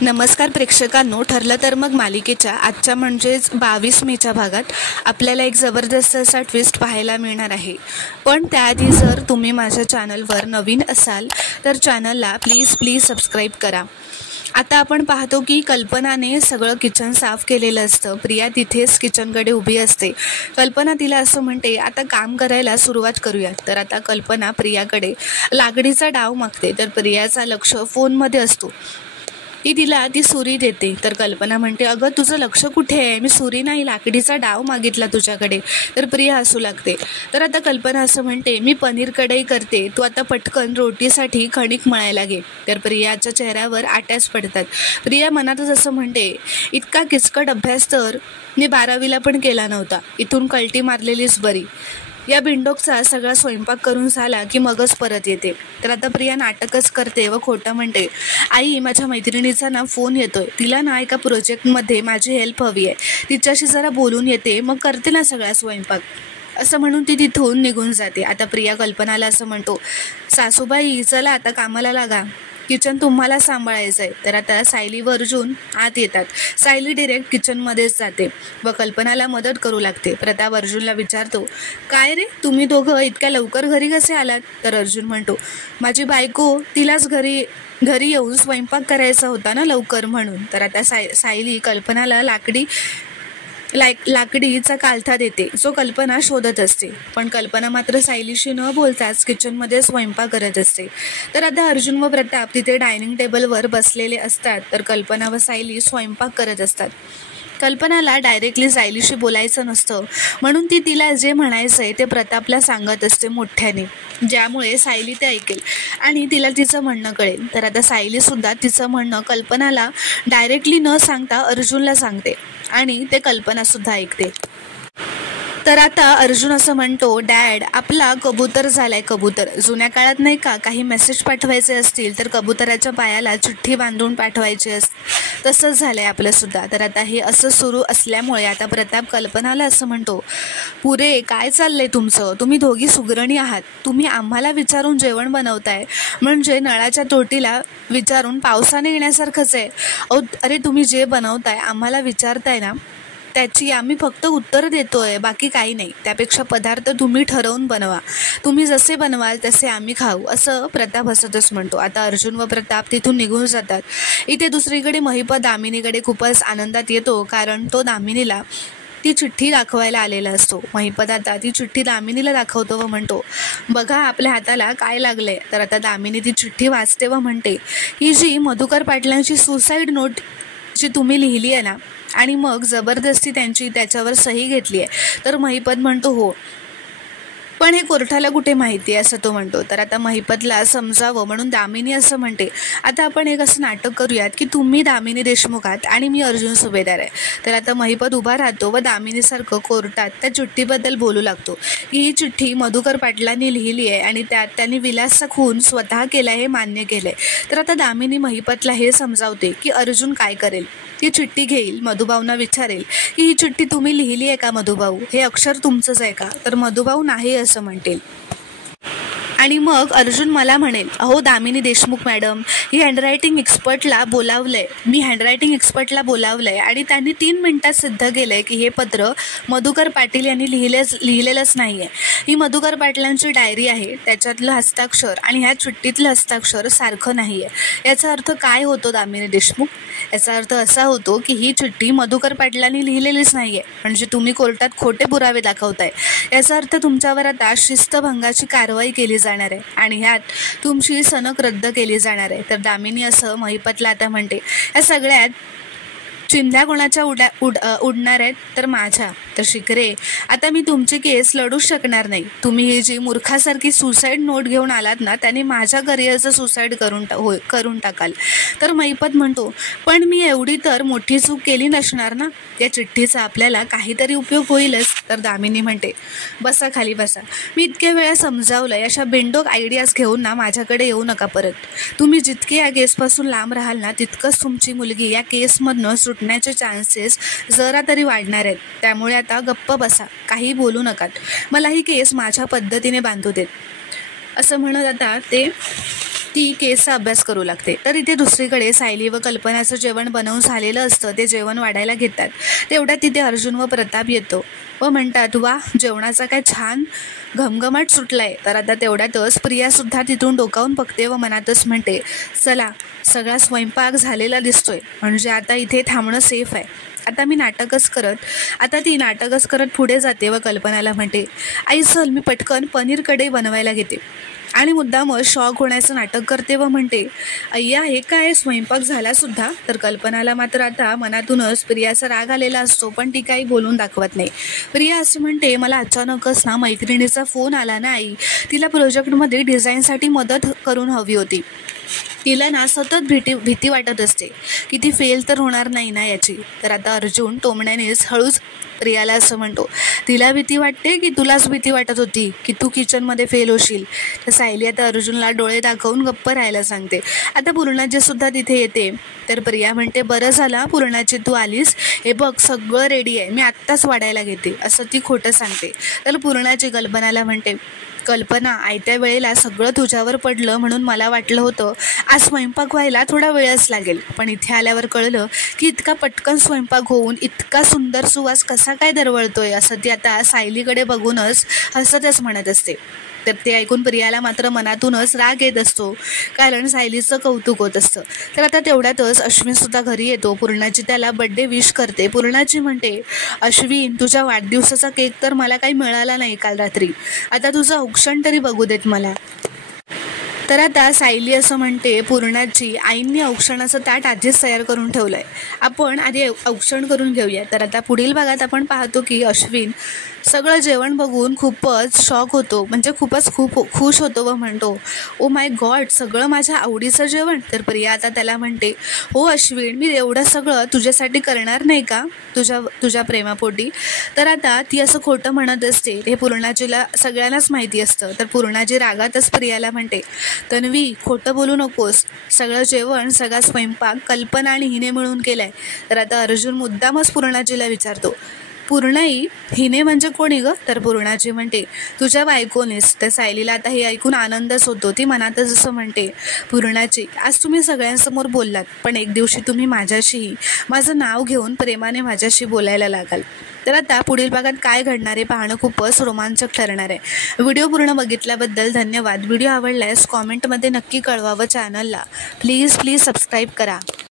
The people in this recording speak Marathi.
नमस्कार प्रेक्षकांनो, ठरलं तर मग मालिकेच्या आजच्या म्हणजेच 22 मेच्या भागात आपल्याला एक जबरदस्त असा ट्विस्ट पाहायला मिळणार आहे. पण त्याआधी जर तुम्ही माझ्या चॅनलवर नवीन असाल तर चॅनलला प्लीज सबस्क्राईब करा. आता आपण पाहतो की कल्पनाने सगळं किचन साफ केलेलं असतं. प्रिया तिथेच किचनकडे उभी असते. कल्पना तिला असं म्हणते, आता काम करायला सुरुवात करूयात. तर आता कल्पना प्रियाकडे लाकडीचा डाव मागते. तर प्रियाचा लक्ष फोनमध्ये असतो. तिला ती सुरी देते. तर कल्पना म्हणते, अगं तुझं लक्ष कुठे आहे? मी सुरी नाही, लाकडीचा डाव मागितला तुझ्याकडे. तर प्रिया हसू लागते. तर आता कल्पना असं म्हणते, मी पनीर कढई करते, तू आता पटकन रोटीसाठी कणिक मळायला घे. तर प्रियाच्या चेहऱ्यावर आट्याच पडतात. प्रिया मनातच असं म्हणते, इतका किचकट अभ्यास तर मी 12वीला पण केला नव्हता. इथून कल्टी मारलेलीच बरी. या बिंडोकचा सगळा स्वयंपाक करून झाला की मगच परत येते. तर आता प्रिया नाटकच करते व खोटं म्हणते, आई माझ्या मैत्रिणीचा ना फोन येतोय, तिला ना एका प्रोजेक्टमध्ये माझी हेल्प हवी आहे, तिच्याशी जरा बोलून येते, मग करते ना सगळा स्वयंपाक. असं म्हणून ती तिथून निघून जाते. आता प्रिया कल्पनाला असं म्हणतो, सासूबाई चला आता कामाला लागा, किचन तुम्हाला सांभाळायचं आहे. तर आता सायली व अर्जुन आत येतात. सायली डिरेक्ट किचनमध्येच जाते व कल्पनाला मदत करू लागते. प्रताप अर्जुनला विचारतो, काय रे तुम्ही दोघं इतक्या लवकर घरी कसे आलात? तर अर्जुन म्हणतो, माझी बायको तिलाच घरी येऊन स्वयंपाक करायचा होता ना लवकर म्हणून. तर आता सायली कल्पनाला लाकडीचा कालथा देते, जो कल्पना शोधत असते. पण कल्पना मात्र सायलीशी न बोलताच किचनमध्ये स्वयंपाक करत असते. तर आता अर्जुन व प्रताप तिथे डायनिंग टेबलवर बसलेले असतात. तर कल्पना व सायली स्वयंपाक करत असतात. कल्पनाला डायरेक्टली सायलीशी बोलायचं नसतं, म्हणून तिला जे म्हणायचं आहे ते प्रतापला सांगत असते मोठ्याने, ज्यामुळे सायली ते ऐकेल आणि तिला तिचं म्हणणं कळेल. तर आता सायलीसुद्धा तिचं म्हणणं कल्पनाला डायरेक्टली न सांगता अर्जुनला सांगते आणि ते कल्पनासुद्धा ऐकते. तर आता अर्जुन असं म्हणतो, डॅड आपला कबूतर झालाय कबूतर. जुन्या काळात नाही का काही मेसेज पाठवायचे असतील तर कबुतराच्या पायाला चिठ्ठी बांधून पाठवायची तसंच झालंय आपलं सुद्धा. तर आता हे असं सुरू असल्यामुळे आता प्रताप कल्पनाला असं म्हणतो, पुरे काय चाललंय तुमचं? तुम्ही दोघी सुगरणी आहात. तुम्ही आम्हाला विचारून जेवण बनवताय म्हणजे नळाच्या तोटीला विचारून पावसाने येण्यासारखंच आहे. अरे तुम्ही जे बनवताय आम्हाला विचारताय ना, त्याची आम्ही फक्त उत्तर देतोय, बाकी काही नाही. त्यापेक्षा पदार्थ तुम्ही ठरवून बनवा, तुम्ही जसे बनवाल तसे आम्ही खाऊ, असं प्रताप हसतच म्हणतो. आता अर्जुन व प्रताप तिथून निघून जातात. इथे दुसरीकडे महिपत दामिनीकडे खूपच आनंदात येतो, कारण तो दामिनीला ती चिठ्ठी दाखवायला आलेला असतो. महिपत आता ती चिठ्ठी दामिनीला दाखवतो व म्हणतो, बघा आपल्या हाताला काय लागलंय. तर आता दामिनी ती चिठ्ठी वाचते व म्हणते, ही जी मधुकर पाटलांची सुसाईड नोट जी तुम्ही लिहिली आहे ना आणि मग जबरदस्ती त्याच्यावर सही घेतली आहे. तर महिपत म्हणतो, हो पण हे कोर्टाला कुठे माहिती आहे, असं तो म्हणतो. तर आता महिपतला समजावं म्हणून दामिनी असं म्हणते, आता आपण एक असं नाटक करूयात की तुम्ही दामिनी देशमुख आहात आणि मी अर्जुन सुभेदार आहे. तर आता महिपत उभा राहतो व दामिनीसारखं कोर्टात त्या चिठ्ठीबद्दल बोलू लागतो की ही चिठ्ठी मधुकर पाटलांनी लिहिली आहे आणि त्यात त्यांनी विलासचा खून स्वतः केला हे मान्य केलं आहे. तर आता दामिनी महिपतला हे समजावते की अर्जुन काय करेल, ती चिठ्ठी घेईल, मधुभाऊंना विचारेल की ही चिठ्ठी तुम्ही लिहिली आहे का मधुभाऊ, हे अक्षर तुमचंच आहे का? तर मधुभाऊ नाही असं म्हणतील आणि मग अर्जुन मला म्हणेल, अहो दामिनी देशमुख मॅडम, ही हँडरायटिंग एक्सपर्टला बोलावलंय आणि त्यांनी 3 मिनिटात सिद्ध केलंय की हे पत्र मधुकर पाटील यांनी लिहिलेलंच नाही आहे. ही मधुकर पाटलांची डायरी आहे, त्याच्यातलं हस्ताक्षर आणि ह्या चिठ्ठीतलं हस्ताक्षर सारखं नाही आहे. याचा अर्थ काय होतो दामिनी देशमुख? याचा अर्थ असा होतो की ही चिठ्ठी मधुकर पाटलांनी लिहिलेलीच नाही आहे, म्हणजे तुम्ही कोर्टात खोटे पुरावे दाखवताय. याचा अर्थ तुमच्यावर आता शिस्तभंगाची कारवाई केली जाणार आहे आणि ह्यात तुमची सनक रद्द केली जाणार आहे. तर दामिनी असं महिपतला आता म्हणते, या सगळ्यात चिंध्या कोणाच्या उडणार आहेत? तर माझ्या. तर शिकरे, आता मी तुमची केस लढूच शकणार नाही. तुम्ही ही जी मूर्खासारखी सुसाईड नोट घेऊन आलात ना, त्याने माझ्या करिअरचं सुसाईड करून टाकाल. तर महिपत म्हणतो, पण मी एवढी तर मोठी चूक केली नसणार ना, या चिठ्ठीचा आपल्याला काहीतरी उपयोग होईलच. तर दामिनी म्हणते, बसा खाली बसा, मी इतक्या वेळा समजावलं, अशा बेंडोक आयडियाज घेऊन ना माझ्याकडे येऊ नका परत. तुम्ही जितके या केसपासून लांब राहाल ना, तितकंच तुमची मुलगी या केसमधनं सुटण्याचे चान्सेस जरा तरी वाढणार आहेत. त्यामुळे आता गप्प बसा, काही बोलू नका, मला ही केस माझ्या पद्धतीने बांधू देत, असं म्हणत आता ते ती केसचा अभ्यास करू लागते. तर इथे दुसरीकडे सायली व कल्पनाचं जेवण बनवून झालेलं असतं. ते जेवण वाढायला घेतात. तेवढ्यात तिथे अर्जुन व प्रताप येतो व म्हणतात, वा, जेवणाचा काय छान घमघमाट सुटलाय. तर आता तेवढ्यातच प्रियासुद्धा तिथून डोकावून बघते व मनातच म्हणते, चला, सगळा स्वयंपाक झालेला दिसतोय, म्हणजे आता इथे थांबणं सेफ आहे. आता ती नाटकच करत पुढे जाते व कल्पनाला म्हणते, आई चल, मी पटकन पनीर कढई बनवायला घेते. आणि मुद्दामच शॉक होण्याचं नाटक करते व म्हणते, अय्या, हे काय, स्वयंपाक झाला सुद्धा. तर कल्पनाला मात्र आता मनातूनच प्रियाचा राग आलेला असतो, पण ती काही बोलून दाखवत नाही. प्रिया असे म्हणते, मला अचानकच ना मैत्रिणीचा फोन आला ना आई. तिला प्रोजेक्टमध्ये डिझाईनसाठी मदत करून हवी होती. तिला ना सतत भीती वाटत असते की ती फेल तर होणार नाही ना याची. तर आता अर्जुन टोमण्यानेच हळूच प्रियाला असं म्हणतो, तिला भीती वाटते की तुलाच भीती वाटत होती की तू किचनमध्ये फेल होशील. तर सायली आता अर्जुनला डोळे दाखवून गप्प राहायला सांगते. आता पूर्णाची सुद्धा तिथे येते. तर प्रिया म्हणते, बरं झालं पूर्णाची तू आलीस. हे बघ, सगळं रेडी आहे, मी आत्ताच वाढायला घेते, असं ती खोटं सांगते. तर पूर्णाची कल्पनाला म्हणते, कल्पना, आयत्या वेळेला सगळं तुझ्यावर पडलं म्हणून मला वाटलं होतं आज स्वयंपाक व्हायला थोडा वेळच लागेल, पण इथे आल्यावर कळलं की इतका पटकन स्वयंपाक होऊन इतका सुंदर सुवास कसा काय दरवळतोय. असं ती आता सायलीकडे बघूनच हसतच म्हणत असते. तर ते ऐकून प्रियाला मात्र मनातूनच राग येत असतो, कारण सायलीचं कौतुक होत असतं. तर आता तेवढ्यातच अश्विनसुद्धा घरी येतो. पूर्णाची त्याला बड्डे विश करते. पूर्णाची म्हणते, अश्विन, तुझ्या वाढदिवसाचा केक तर मला काही मिळाला नाही काल रात्री. आता तुझं औक्षण तरी बघू देत मला. तर आता सायली असं म्हणते, पूर्णाची, आईंनी औक्षणाचं ताट आधीच तयार करून ठेवलं आहे, आपण आधी औक्षण करून घेऊया. तर आता पुढील भागात आपण पाहतो की अश्विन सगळं जेवण बघून खूपच शॉक होतो, म्हणजे खूप खुश होतो व म्हणतो, ओ माय गॉड, सगळं माझ्या आवडीचं जेवण. तर प्रिया आता त्याला म्हणते, हो अश्विन, मी एवढं सगळं तुझ्यासाठी करणार नाही का, तुझ्या प्रेमापोटी. तर आता ती असं खोटं म्हणत असते. हे पूर्णाजीला सगळ्यांनाच माहिती असतं. तर पूर्णाजी रागातच प्रियाला म्हणते, तन्वी, खोटं बोलू नकोस, सगळं जेवण, सगळा स्वयंपाक कल्पना आणि हिने मिळून केलाय. तर आता अर्जुन मुद्दामच पूर्णाजीला विचारतो, पूर्णाई, हिने म्हणजे कोणी ग. तर पूर्णाजी म्हणते, तुझ्या बायकोनेच. तर सायलीला आता हे ऐकून आनंदच होतो. ती मनातच असं म्हणते, पूर्णाजी, आज तुम्ही सगळ्यांसमोर बोललात, पण एक दिवशी तुम्ही माझ्याशीही माझं नाव घेऊन प्रेमाने माझ्याशी बोलायला लागाल. तर आता पुढील भागात काय घडणार आहे पाहणं खूपच रोमांचक ठरणार आहे. व्हिडिओ पूर्ण बघितल्याबद्दल धन्यवाद. व्हिडिओ आवडल्यास कॉमेंटमध्ये नक्की कळवा व चॅनलला प्लीज सबस्क्राईब करा.